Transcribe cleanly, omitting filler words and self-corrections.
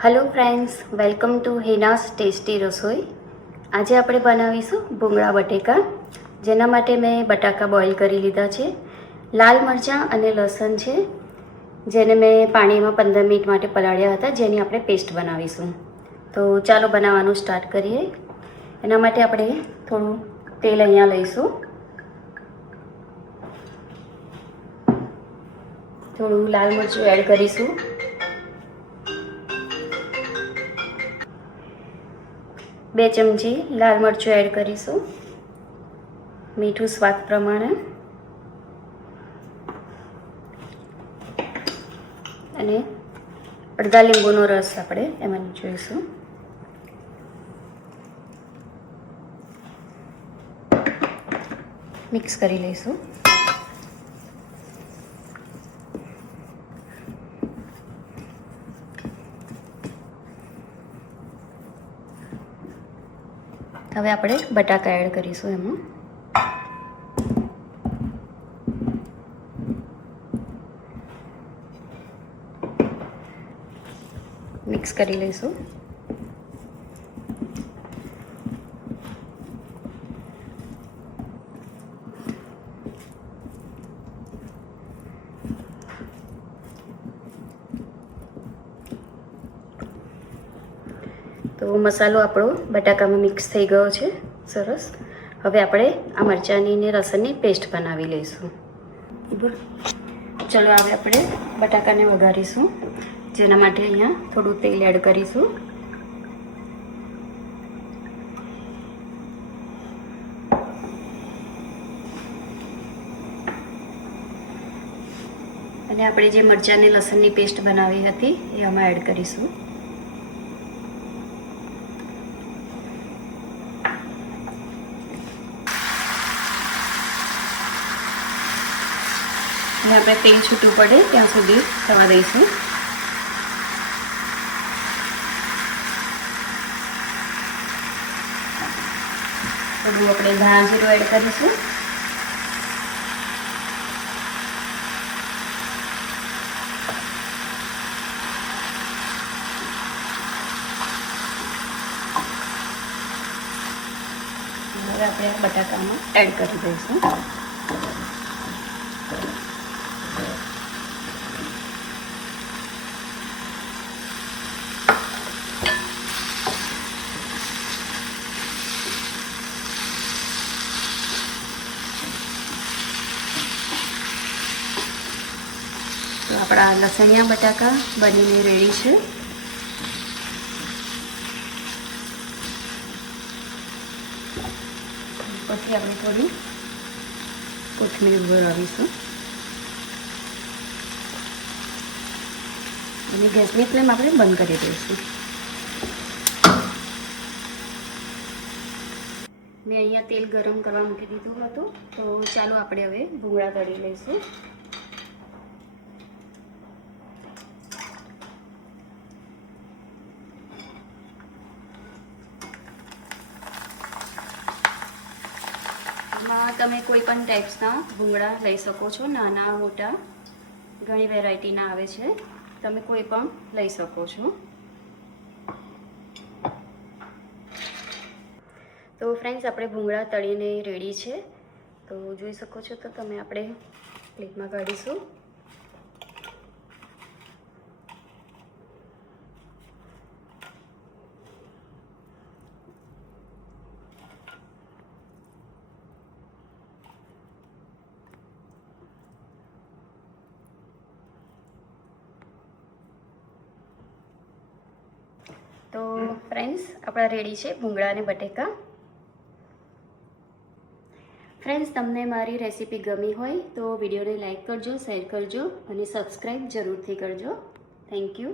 Hello friends, welcome to Hina's tasty રસોઈ। આજે આપણે બનાવીશું ભૂંગળા બટેકા, જેના માટે મેં બટાકા બોઇલ કરી લીધા છે। લાલ મરચાં અને લસણ છે, જેને મેં પાણીમાં 15 મિનિટ માટે પલાળ્યા હતા, જેની આપણે પેસ્ટ બનાવીશું। તો ચાલો બનાવવાનું સ્ટાર્ટ કરીએ। એના માટે આપણે થોડું તેલ અહીંયા લઈશું, થોડું લાલ મરચું એડ કરીશું, 2 ચમચી લાલ મરચું એડ કરીશું, મીઠું સ્વાદ પ્રમાણે, અને અડધા લીંબુનો રસ આપણે એમાં જોઈશું। મિક્સ કરી લઈશું। હવે આપણે બટાકા એડ કરીશું એમાં। મિક્સ કરી લઈશું। તો મસાલો આપણો બટાકામાં મિક્સ થઈ ગયો છે સરસ। હવે આપણે આ મરચાંની ને લસણની પેસ્ટ બનાવી લઈશું। ચલો હવે આપણે બટાકાને વઘારીશું, જેના માટે અહીંયા થોડું તેલ એડ કરીશું। અને આપણે જે મરચાં અને લસણની પેસ્ટ બનાવી હતી એ આમાં એડ કરીશું। અને આપણે તેલ છૂટું પડે ત્યાં સુધી થવા દઈશું। થોડું આપણે ધાણા જીરું એડ કરીશું, હવે આપણે બટાકામાં એડ કરી દઈશું। તો આપણા લસણિયા બટાકા બનીને રેડી છે। પછી આપણે થોડી કોથમીર ભરાવીશું અને ગેસની ફ્લેમ આપણે બંધ કરી દઈશું। મેં અહીંયા તેલ ગરમ કરવા મૂકી દીધું હતું, તો ચાલો આપણે હવે ભૂંગળા તળી લઈશું। એમાં તમે કોઈ પણ ટાઈપ્સના ભૂંગળા લઈ શકો છો, નાના મોટા, ઘણી વેરાયટીના આવે છે, તમે કોઈ પણ લઈ શકો છો। તો ફ્રેન્ડ્સ, આપણે ભૂંગળા તળીને રેડી છે, તો જોઈ શકો છો। તો તમે આપણે પ્લેટમાં કાઢીશું। તો ફ્રેન્ડ્સ, આપણા રેડી છે ભૂંગળા અને બટેકા। ફ્રેન્ડ્સ, તમને મારી રેસીપી ગમી હોય તો વિડીયોને લાઈક કરજો, શેર કરજો અને સબસ્ક્રાઈબ જરૂરથી કરજો। Thank you.